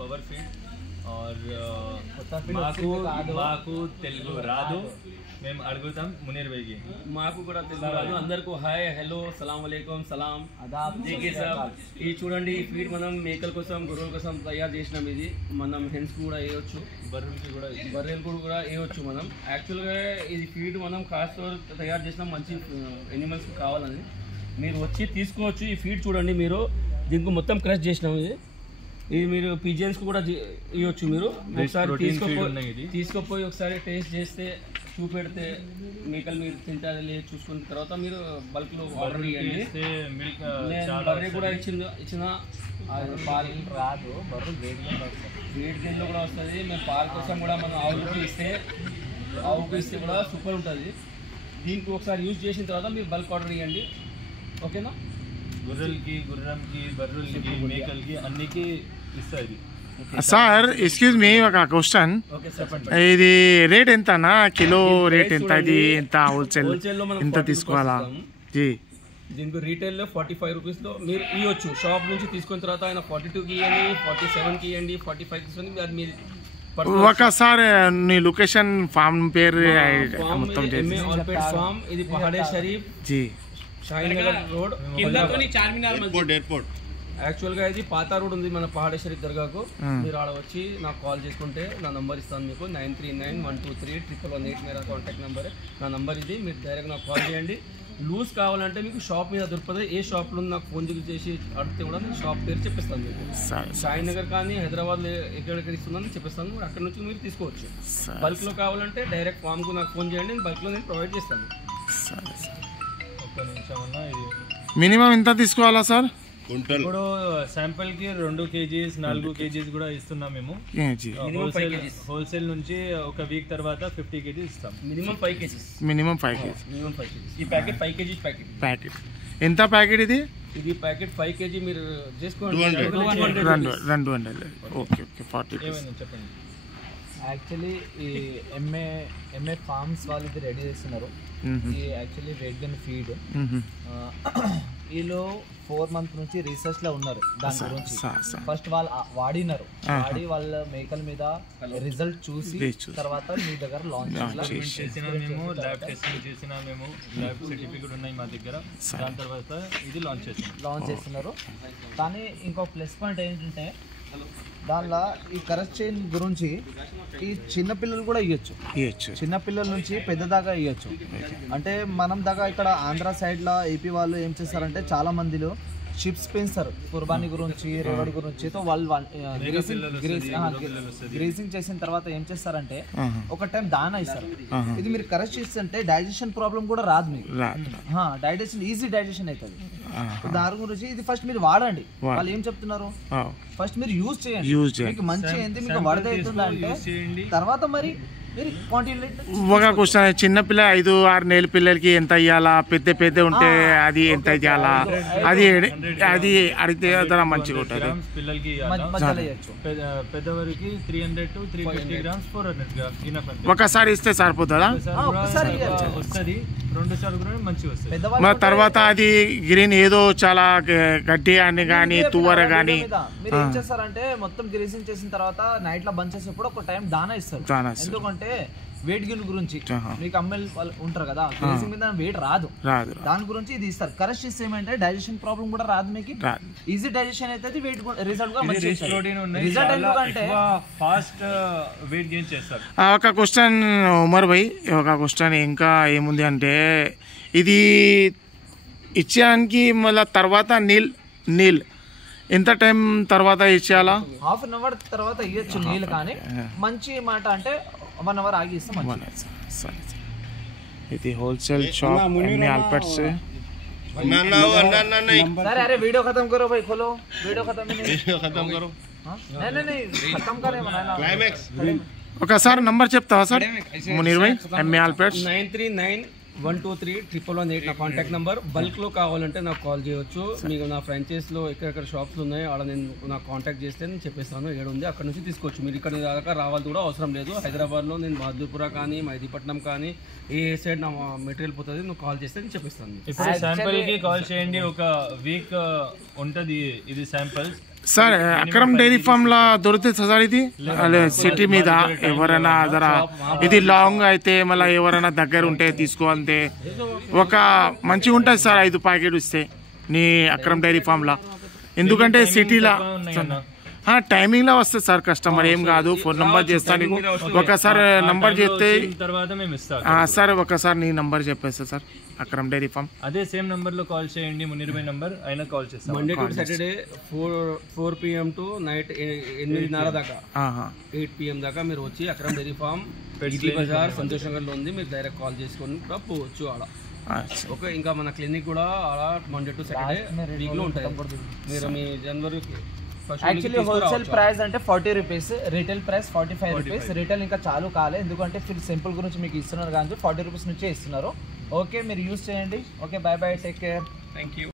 Power feed और మాకు తెలుగు రాదు మేము అడుగుతాం మునీర్ భాయ్కి మాకు కూడా తెలుగు రాదు అందరికీ హాయ్ హలో సలాం అలైకుం సలాం देखिए साहब ఈ చూడండి ఈ ఫీడ్ మనం మేకల కోసం గొర్రెల కోసం తయారు చేసినాం ఇది మనం హెన్స్ కూడా వేయొచ్చు బర్రెలు కూడా వేయొచ్చు మనం యాక్చువల్గా ఇది ఫీడ్ మనం కాస్త తయారు చేసినాం మంచి ఎనిమల్స్కి కావాలని మీరు వచ్చి తీసుకోవచ్చు ఈ ఫీడ్ చూడండి మీరు దీనికి మొత్తం క్రష్ చేసినాం ఇది మీరు పిజియన్స్ కూడా ఇవ్వచ్చు మీరు ఒకసారి తీసుకుపోయి ఒకసారి టేస్ట్ చేస్తే చూపెడితే మేకలు మీరు తింటారు లేదు చూసుకున్న తర్వాత మీరు బల్క్లో ఆర్డర్ ఇవ్వండి బర్రె కూడా ఇచ్చిన పాలు రాదు బర్రె వేడి గేజ్లో కూడా వస్తుంది మేము పాల కోసం కూడా మనం ఆవుకి ఇస్తే కూడా సూపర్ ఉంటుంది దీనికి ఒకసారి యూజ్ చేసిన తర్వాత మీరు బల్క్ ఆర్డర్ ఇవ్వండి ఓకేనా గుర్రెలకి గుర్రంకి బర్రెలకి మేకలకి అన్నికి ఇస్తుంది సార్ ఎక్స్క్యూజ్ మీ ఒక క్వశ్చన్ ఇది రేట్ ఎంతనా కిలో రేట్ ఎంత ఇది ఎంత హోల్సేల్లో ఎంత తీసుకోవాలా జీ దీనికి రీటైల్లో 45 రూపీస్లో మీరు ఇవ్వచ్చు షాప్ నుంచి తీసుకున్న తర్వాత ఆయన 42కి ఇవ్వండి 47కి ఇవ్వండి 45 తీసుకొని అది మీరు ఒకసారి నీ లొకేషన్ ఫామ్ పేరు మొత్తం ఫామ్ ఇది Pahade Sharif G షాహీనగర్ road airport యాక్చువల్గా ఇది పాత రోడ్ ఉంది మన పహాడే షరీఫ్ దర్గాకు మీరు ఆడ వచ్చి నాకు కాల్ చేసుకుంటే నా నంబర్ ఇస్తాను మీకు 9391231118 మేరా కాంటాక్ట్ నెంబర్ నా నంబర్ ఇది మీరు డైరెక్ట్ నాకు కాల్ చేయండి లూజ్ కావాలంటే మీకు షాప్ మీద దొరుకుతుంది ఏ షాప్లో నాకు ఫోన్ చేసి అడిగితే కూడా నేను షాప్ పేరు చెప్పిస్తాను మీకు షాహీనగర్ కానీ హైదరాబాద్లో ఎక్కడెక్కడ ఇస్తుందని చెప్పిస్తాను అక్కడ నుంచి మీరు తీసుకోవచ్చు బల్క్లో కావాలంటే డైరెక్ట్ ఫామ్కు నాకు ఫోన్ చేయండి బల్క్లో నేను ప్రొవైడ్ చేస్తాను మినిమం ఎంత తీసుకోవాలా సార్ ఇప్పుడు శాంపుల్ కి 2 kgs 4 kgs కూడా ఇస్తున్నాం మేము హోల్సేల్ నుంచి ఒక వీక్ తర్వాత 50 kgs ఇస్తాం మినిమం 5 kgs ఈ ప్యాకెట్ 5 kgs ప్యాకెట్ ఎంత ప్యాకెట్ ఇది ప్యాకెట్ 5 kg మీరు చేసుకోండి 200 ఓకే 40 చెప్పండి యాక్చువల్లీ ఈ ఎంఏ ఫార్మ్స్ వాళ్ళు ఇది రెడీ చేస్తున్నారు ఈ యాక్చువల్లీ వెయిట్ గన్ ఫీడ్ వీళ్ళు 4 months నుంచి రీసెర్చ్ లో ఉన్నారు దాని గురించి ఫస్ట్ వాళ్ళు వాడి వాళ్ళ మేకల మీద రిజల్ట్ చూసి తర్వాత మీ దగ్గర లాంచ్ చేసినా మేము ల్యాబ్ టెస్టింగ్ చేసినా మేము ల్యాబ్ సర్టిఫికేట్ ఉన్నాయి మా దగ్గర దాని తర్వాత ఇది లాంచ్ చేస్తున్నారు కానీ ఇంకో ప్లస్ పాయింట్ ఏంటంటే దానిలో ఈ కరెక్ట్ చైన్ గురించి ఈ చిన్నపిల్లలు కూడా ఇవ్వచ్చు చిన్నపిల్లల నుంచి పెద్ద దాకా ఇవ్వచ్చు అంటే మనం దాకా ఇక్కడ ఆంధ్ర సైడ్లో ఏపీ వాళ్ళు ఏం చేస్తారంటే చాలా మందిలో షిప్స్ పెంచుతారు కుర్బానీ గురించి రేవడి గురించి వాళ్ళు గ్రేసింగ్ చేసిన తర్వాత ఏం చేస్తారంటే ఒక టైం దానా ఇస్తారు ఇది మీరు కరెక్ట్ చేస్తుంటే డైజెషన్ ప్రాబ్లం కూడా రాదు మీకు డైజెషన్ ఈజీ డైజెషన్ అవుతుంది దాని గురించి ఇది ఫస్ట్ మీరు వాడండి వాళ్ళు ఏం చెప్తున్నారు ఫస్ట్ మీరు యూజ్ చేయండి మీకు మంచి ఏంటి మీకు వడద అవుతుందా అంటే తర్వాత మరి ఒక క్వశ్చన్ చిన్నపిల్ల 5-6 నెలల పిల్లలకి ఎంత ఇవ్వాలా పెద్ద ఉంటే అది ఎంత ఇవ్వాలా అది అడిగితే మంచిగా ఉంటుంది పిల్లలకి పెద్దవారికి 300 to 350 grams 400 grams ఒకసారి ఇస్తే సరిపోతుందా వస్తుంది 2 సార్లు కూడా మంచిగా వస్తుంది మరి తర్వాత అది గ్రీన్ ఏదో చాలా గట్టి అని కానీ తువ్వర కానీ మీరు ఏం చేస్తారంటే మొత్తం గ్రేసింగ్ చేసిన తర్వాత నైట్ లో బంద్ చేసేప్పుడు ఒక టైం దానా ఇస్తారు ఎందుకంటే వెయిట్ గిన్ గురించి మీకు అమ్మాయిలు ఉంటారు కదా గ్రేసింగ్ మీద వెయిట్ రాదు దాని గురించి ఇది ఇస్తారు కరెక్ట్ చేస్తే ఏమంటే డైజెషన్ ప్రాబ్లం కూడా రాదు మీకు ఈజీ డైజెషన్ అయితే weight result fast weight gain చేస్తారు ఒక క్వశ్చన్ ఉమర్ భాయ్ ఒక క్వశ్చన్ ఇంకా ఏముంది అంటే ఇది ఇచ్చేయడానికి మళ్ళీ తర్వాత నీల్ ఎంత టైం తర్వాత ఇచ్చేయాలా ½ an hour తర్వాత ఇవ్వచ్చు నీళ్ళు కానీ మంచి మాట అంటే 1 hour ఆగి ఇస్తాం సరే ఇది హోల్సేల్ షాప్ ఎంఏ ఆల్పర్ట్స్ सर अरे वीडियो खत्म करो भाई खोलो वीडियो खत्म करो नहीं खत्म करे बनाना क्लाइमैक्स ఒకసారి నంబర్ చెప్తావా సార్ మునీర్ భాయ్ ఎంఏ ఆల్పర్ట్స్ 9391231118 నా కాంటాక్ట్ నెంబర్ బల్క్లో కావాలంటే నాకు కాల్ చేయవచ్చు మీకు నా ఫ్రాంచైజ్లో ఎక్కడెక్కడ షాప్స్ ఉన్నాయి ఆడ నేను నాకు కాంటాక్ట్ చేస్తే నేను చెప్పేస్తాను ఏడు ఉంది అక్కడ నుంచి తీసుకోవచ్చు మీరు ఇక్కడ దాకా రావాలి కూడా అవసరం లేదు హైదరాబాద్లో నేను బహదూర్పురా కానీ మైదీపట్నం కానీ ఏ సైడ్ నా మెటీరియల్ పోతుంది నువ్వు కాల్ చేస్తే నేను చెప్పిస్తాను ఇప్పుడు శాంపుల్కి కాల్ చేయండి ఒక వీక్ ఉంటుంది ఇది samples sir Akram dairy farm లా దొరుకుతుంది సార్ ఇది సిటీ మీద ఎవరైనా జర ఇది లాంగ్ అయితే మళ్ళీ ఎవరైనా దగ్గర ఉంటే తీసుకోవాలంటే ఒక మంచిగా ఉంటుంది సార్ 5 ప్యాకెట్ ఇస్తే నీ అక్రమ్ డైరీ ఫామ్ లా ఎందుకంటే సిటీలా టైమింగ్ లో వస్తుంది సార్ కస్టమర్ ఏం కాదు ఫోన్ నంబర్ చేస్తాను ఒకసారి నంబర్ చెప్తే తర్వాత మేము ఇస్తాం సార్ ఒకసారి నీ నంబర్ చెప్పేస్తా సార్ అక్రమ్ డైరీ ఫామ్ అదే సేమ్ నంబర్ లో కాల్ చేయండి మునీర్ భాయ్ నంబర్ అయినా కాల్ చేస్తాం Monday to Saturday 4 PM to night 8:30 దాకా 8 PM దాకా మీరు వచ్చి అక్రమ్ డైరీ ఫామ్ ఈటీ బజార్ సంతోష్ నగర్ లో ఉంది మీరు డైరెక్ట్ కాల్ చేసుకొని కూడా పోవచ్చు ఆడ ఓకే ఇంకా మన క్లినిక్ కూడా ఆడ మండే టు సాటర్డే వీక్ లో ఉంటాయి మీరు మీ జనవరి యాక్చువల్లీ హోల్సేల్ ప్రైస్ అంటే 40 rupees, retail price 45 rupees. Retail ఇంకా చాలు కాలే ఎందుకంటే ఫుల్ సింపుల్ గురించి మీకు ఇస్తున్నారు కానీ 40 రూపీస్ నుంచే ఇస్తున్నారు. ఓకే మీరు యూస్ చేయండి. Okay by by, take care, thank you.